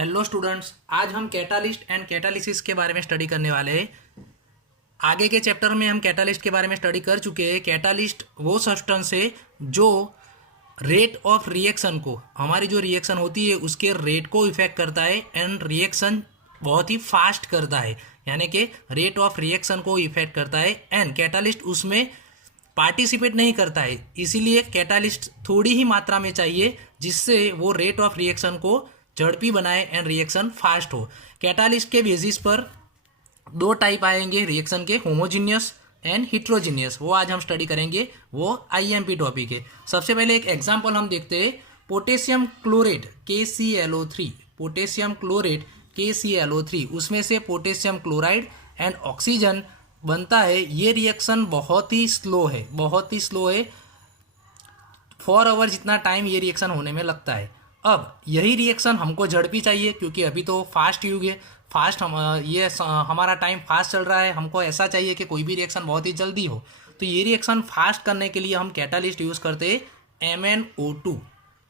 Hello students, आज हम catalyst and catalysis के बारे में स्टडी करने वाले हैं। आगे के चैप्टर में हम कैटालिस्ट के बारे में स्टडी कर चुके हैं। कैटालिस्ट वो सब्सटेंस है जो रेट ऑफ रिएक्शन को, हमारी जो रिएक्शन होती है उसके रेट को इफेक्ट करता है एंड रिएक्शन बहुत ही फास्ट करता है, यानी कि रेट ऑफ रिएक्शन को इफेक्ट करता है एंड कैटालिस्ट उसमें पार्टिसिपेट नहीं करता है। इसीलिए कैटालिस्ट थोड़ी ही मात्रा में चाहिए जिससे वो रेट ऑफ रिएक्शन को झड़पी बनाए एंड रिएक्शन फास्ट हो। कैटालिस्ट के बेसिस पर दो टाइप आएंगे रिएक्शन के, होमोजीनियस एंड हिट्रोजीनियस। वो आज हम स्टडी करेंगे, वो आईएमपी टॉपिक है। सबसे पहले एक एग्जांपल हम देखते हैं, potassium chlorate KClO3, potassium chlorate KClO3, उसमें से पोटेशियम क्लोराइड एंड ऑक्सीजन बनता है। ये रिएक्शन बहुत ही स्लो है, बहुत ही स्लो है। 4 आवर जितना टाइम ये रिएक्शन होने में लगता है। अब यही रिएक्शन हमको झड़पी चाहिए क्योंकि अभी तो फास्ट युग है, फास्ट हमारा टाइम फास्ट चल रहा है। हमको ऐसा चाहिए कि कोई भी रिएक्शन बहुत ही जल्दी हो। तो ये रिएक्शन फास्ट करने के लिए हम कैटालिस्ट यूज़ करते हैं MnO2।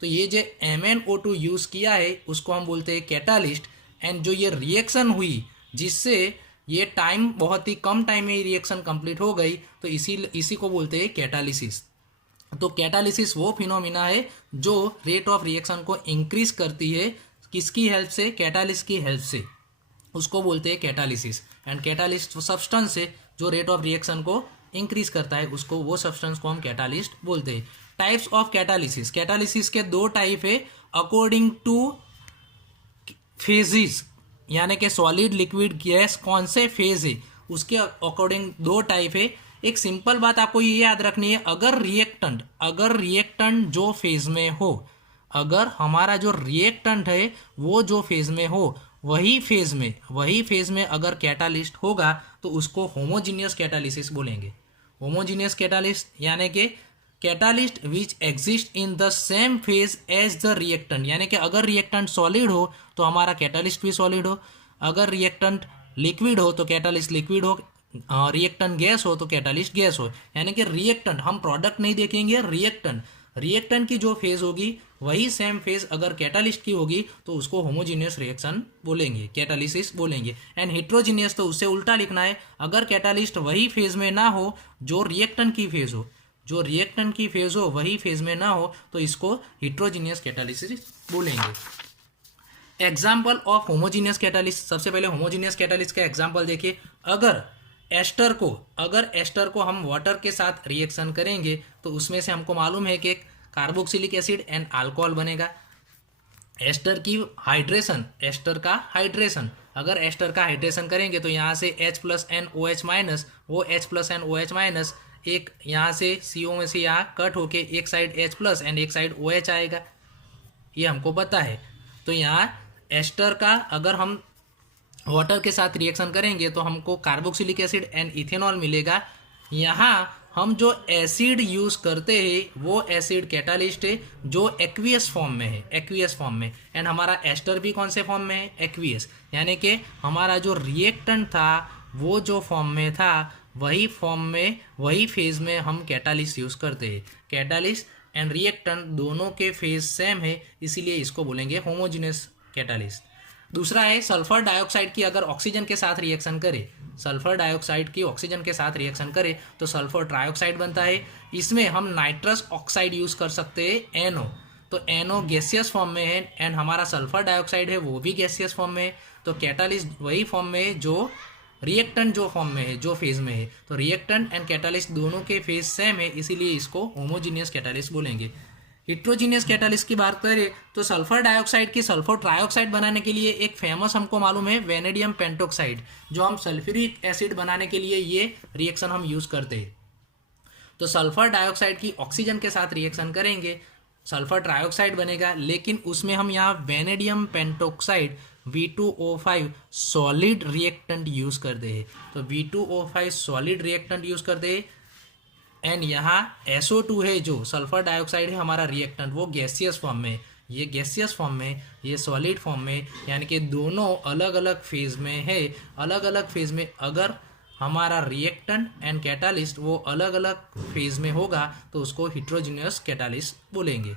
तो ये जो MnO2 यूज़ किया है उसको हम बोलते हैं कैटालिस्ट। एंड जो ये रिएक्शन हुई जिससे ये टाइम बहुत ही कम टाइम में रिएक्शन कंप्लीट हो गई, तो इसी को बोलते हैं कैटालिसिस। तो कैटालिसिस वो फिनोमिना है जो रेट ऑफ रिएक्शन को इंक्रीज करती है। किसकी हेल्प से? कैटालिस्ट की हेल्प से। उसको बोलते हैं कैटालिसिस। एंड कैटालिस्ट वो सब्सटेंस है जो रेट ऑफ रिएक्शन को इंक्रीज करता है, उसको वो सब्सटेंस को हम कैटालिस्ट बोलते हैं। टाइप्स ऑफ कैटालिसिस, कैटालिसिस के दो टाइप है अकॉर्डिंग टू फेजेस, यानी कि सॉलिड लिक्विड गैस कौन से फेज है उसके अकॉर्डिंग दो टाइप है। एक सिंपल बात आपको ये याद रखनी है, अगर रिएक्टेंट जो फेज में हो, अगर हमारा जो रिएक्टेंट है वो जो फेज में हो, वही फेज में अगर कैटालिस्ट होगा तो उसको होमोजीनियस कैटालिसिस बोलेंगे। होमोजीनियस कैटालिस्ट यानी कि catalyst which exist in the same phase as the reactant, यानी कि अगर रिएक्टेंट सॉलिड हो तो हमारा कैटालिस्ट भी सॉलिड हो, अगर रिएक्टेंट लिक्विड हो तो कैटालिस्ट लिक्विड हो, रिएक्टेंट गैस हो तो कैटालिस्ट गैस हो। यानी कि रिएक्टेंट, हम प्रोडक्ट नहीं देखेंगे, रिएक्टेंट की जो फेज होगी वही सेम फेज अगर कैटालिस्ट की होगी तो उसको होमोजीनियस रिएक्शन बोलेंगे, कैटालिसिस बोलेंगे। एंड हिट्रोजीनियस तो उससे उल्टा लिखना है, अगर कैटालिस्ट वही फेज में ना हो जो रिएक्टेंट की फेज हो, वही फेज में ना हो तो इसको हिट्रोजीनियस कैटालिसिस बोलेंगे। एग्जाम्पल ऑफ होमोजीनियस कैटालिस्ट, सबसे पहले होमोजीनियस कैटालिस्ट का एग्जाम्पल देखिए। अगर एस्टर को हम वाटर के साथ रिएक्शन करेंगे तो उसमें से हमको मालूम है कि कार्बोक्सिलिक एसिड एंड अल्कोहल बनेगा। एस्टर का हाइड्रेशन, अगर एस्टर का हाइड्रेशन करेंगे तो यहाँ से H+NOH-, वो H+NOH- एक यहाँ से CO में से यहाँ कट होके एक साइड H+ एंड एक साइड OH आएगा, ये हमको पता है। तो यहाँ एस्टर का अगर हम वाटर के साथ रिएक्शन करेंगे तो हमको कार्बोक्सिलिक एसिड एंड इथेनॉल मिलेगा। यहाँ हम जो एसिड यूज़ करते हैं वो एसिड कैटालिस्ट है जो एक्वियस फॉर्म में। एंड हमारा एस्टर भी कौन से फॉर्म में है? एक्वियस, यानी कि हमारा जो रिएक्टेंट था वो जो फॉर्म में था वही फेज में हम कैटालिस्ट यूज़ करते हैं। कैटालिस्ट एंड रिएक्टेंट दोनों के फेज सेम है, इसीलिए इसको बोलेंगे होमोजीनियस कैटालिस्ट। दूसरा है सल्फर डाइऑक्साइड की अगर ऑक्सीजन के साथ रिएक्शन करे, तो सल्फर ट्राइऑक्साइड बनता है। इसमें हम नाइट्रस ऑक्साइड यूज़ कर सकते हैं NO, तो NO गैसियस फॉर्म में है एंड हमारा सल्फर डाइऑक्साइड है वो भी गैसियस फॉर्म में है। तो कैटालिस्ट वही फॉर्म में है जो रिएक्टेंट जो फॉर्म में है, जो फेज में है। तो रिएक्टेंट एंड कैटालिस्ट दोनों के फेज सेम है, इसीलिए इसको होमोजीनियस कैटालिस्ट बोलेंगे। हिट्रोजीनियस कैटालिस्ट की बात करें तो सल्फर डाइऑक्साइड की सल्फर ट्राइऑक्साइड बनाने के लिए एक फेमस हमको मालूम है वेनेडियम पेंटोक्साइड, जो हम सल्फ्यूरिक एसिड बनाने के लिए ये रिएक्शन हम यूज़ करते हैं। तो सल्फर डाइऑक्साइड की ऑक्सीजन के साथ रिएक्शन करेंगे, सल्फर ट्राइऑक्साइड बनेगा, लेकिन उसमें हम यहाँ vanadium pentoxide V2O5 solid reactant use करते हैं। तो V2O5 सॉलिड रिएक्टेंट यूज़ करते हैं। एंड यहाँ SO2 है जो सल्फर डाइऑक्साइड है हमारा रिएक्टेंट, वो गैसियस फॉर्म में, ये गैसियस फॉर्म में, ये सॉलिड फॉर्म में, यानी कि दोनों अलग अलग फेज में है। अलग अलग फेज में अगर हमारा रिएक्टेंट एंड कैटालिस्ट वो अलग अलग फेज में होगा तो उसको हिट्रोजीनियस कैटालिस्ट बोलेंगे।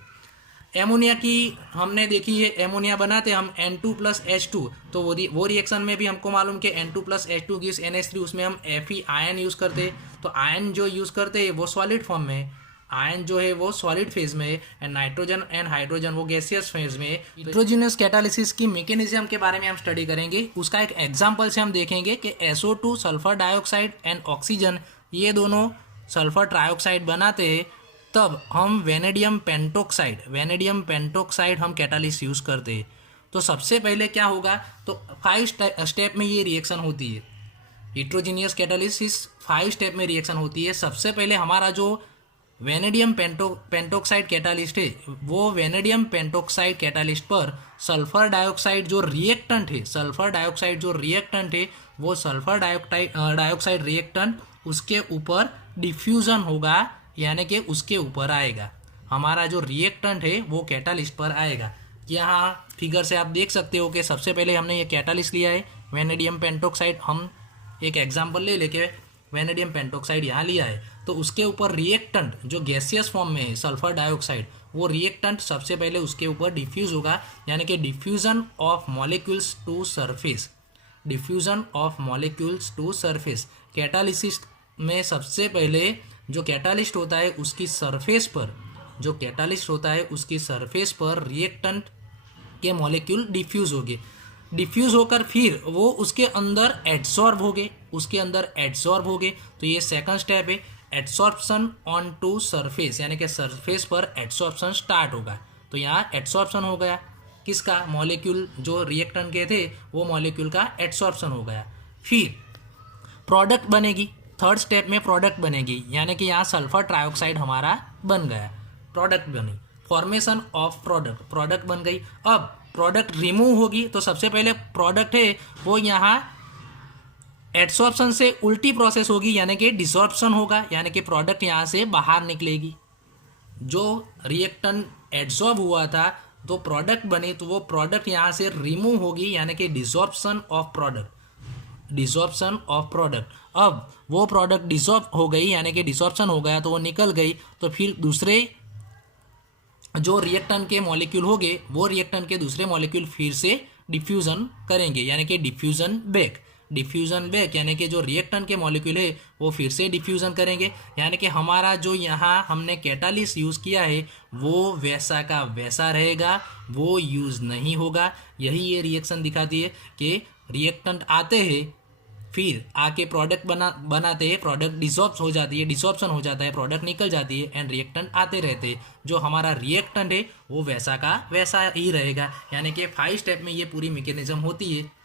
एमोनिया की हमने देखी है, एमोनिया बनाते हम N2+H2, तो वो रिएक्शन में भी हमको मालूम कि N2+H2 गिव्स NH3, उसमें हम Fe आयन यूज़ करते हैं। तो आयन जो यूज़ करते हैं वो सॉलिड फॉर्म में है, आयन जो है वो सॉलिड फेज में है, एंड नाइट्रोजन एंड हाइड्रोजन वो गैसियस फेज में है। हिट्रोजीनियस कैटालिसिस की मैकेनिज्म के बारे में हम स्टडी करेंगे। उसका एक एग्जांपल से हम देखेंगे कि SO2 sulphur dioxide and oxygen ये दोनों सल्फर ट्राइऑक्साइड बनाते हैं, तब हम वेनेडियम पेंटोक्साइड हम कैटालिस्ट यूज़ करते हैं। तो सबसे पहले क्या होगा, तो 5 स्टेप में ये रिएक्शन होती है। हिट्रोजीनियस कैटालिसिस 5 स्टेप में रिएक्शन होती है। सबसे पहले हमारा जो वेनेडियम पेंटोक्साइड कैटालिस्ट है, वो वेनेडियम पेंटोक्साइड कैटालिस्ट पर सल्फर डाइऑक्साइड जो रिएक्टेंट है, वो सल्फर डाइऑक्साइड रिएक्टेंट उसके ऊपर डिफ्यूजन होगा, यानी कि उसके ऊपर आएगा। हमारा जो रिएक्टेंट है वो कैटालिस्ट पर आएगा। यहाँ फिगर से आप देख सकते हो कि सबसे पहले हमने ये कैटालिस्ट लिया है वेनेडियम पेंटोक्साइड। हम एक एग्जांपल ले लेके वेनेडियम पेंटोक्साइड यहाँ लिया है, तो उसके ऊपर रिएक्टेंट जो गैसियस फॉर्म में है सल्फर डाइऑक्साइड, वो रिएक्टेंट सबसे पहले उसके ऊपर डिफ्यूज होगा, यानी कि diffusion of molecules to surface. Catalysis में सबसे पहले जो कैटालिस्ट होता है उसकी सरफेस पर रिएक्टेंट के मॉलिक्यूल डिफ्यूज होकर फिर वो उसके अंदर एड्सॉर्ब हो गए। तो ये सेकंड स्टेप है, एड्सॉर्प्शन ऑन टू सरफेस, यानी कि सरफेस पर एड्सॉर्प्शन स्टार्ट होगा। तो यहाँ एड्सॉर्प्शन हो गया किसका, मॉलिक्यूल जो रिएक्टेंट के थे वो मॉलिक्यूल का एड्सॉर्प्शन हो गया। फिर प्रोडक्ट बनेगी, थर्ड स्टेप में प्रोडक्ट बनेगी, यानी कि यहाँ सल्फर ट्राइऑक्साइड हमारा बन गया, प्रोडक्ट बनी, फॉर्मेशन ऑफ प्रोडक्ट बन गई। अब प्रोडक्ट रिमूव होगी, तो सबसे पहले प्रोडक्ट है वो यहाँ एड्सॉर्प्शन से उल्टी प्रोसेस होगी, यानी कि डिसॉर्प्शन होगा, यानी कि प्रोडक्ट यहाँ से बाहर निकलेगी। जो रिएक्टेंट एड्सॉर्ब हुआ था तो प्रोडक्ट बने, तो वो प्रोडक्ट यहाँ से रिमूव होगी, यानी कि डिसॉर्प्शन ऑफ प्रोडक्ट। अब वो प्रोडक्ट डिसॉर्ब हो गई, यानी कि डिसॉर्प्शन हो गया, तो वो निकल गई। तो फिर दूसरे जो रिएक्टेंट के मॉलिक्यूल हो गए, वो रिएक्टेंट के दूसरे मॉलिक्यूल फिर से डिफ्यूजन करेंगे, यानी कि डिफ्यूजन बैक, यानी कि जो रिएक्टेंट के मॉलिक्यूल है वो फिर से डिफ्यूजन करेंगे, यानी कि हमारा जो यहाँ हमने कैटालिस्ट यूज़ किया है वो वैसा का वैसा रहेगा, वो यूज़ नहीं होगा। यही ये रिएक्शन दिखाती है कि रिएक्टेंट आते हैं, फिर आके प्रोडक्ट बनाते हैं, प्रोडक्ट डिसॉर्प्शन हो जाता है, प्रोडक्ट निकल जाती है, एंड रिएक्टेंट आते रहते हैं। जो हमारा रिएक्टेंट है वो वैसा का वैसा ही रहेगा, यानी कि 5 स्टेप में ये पूरी मैकेनिज्म होती है।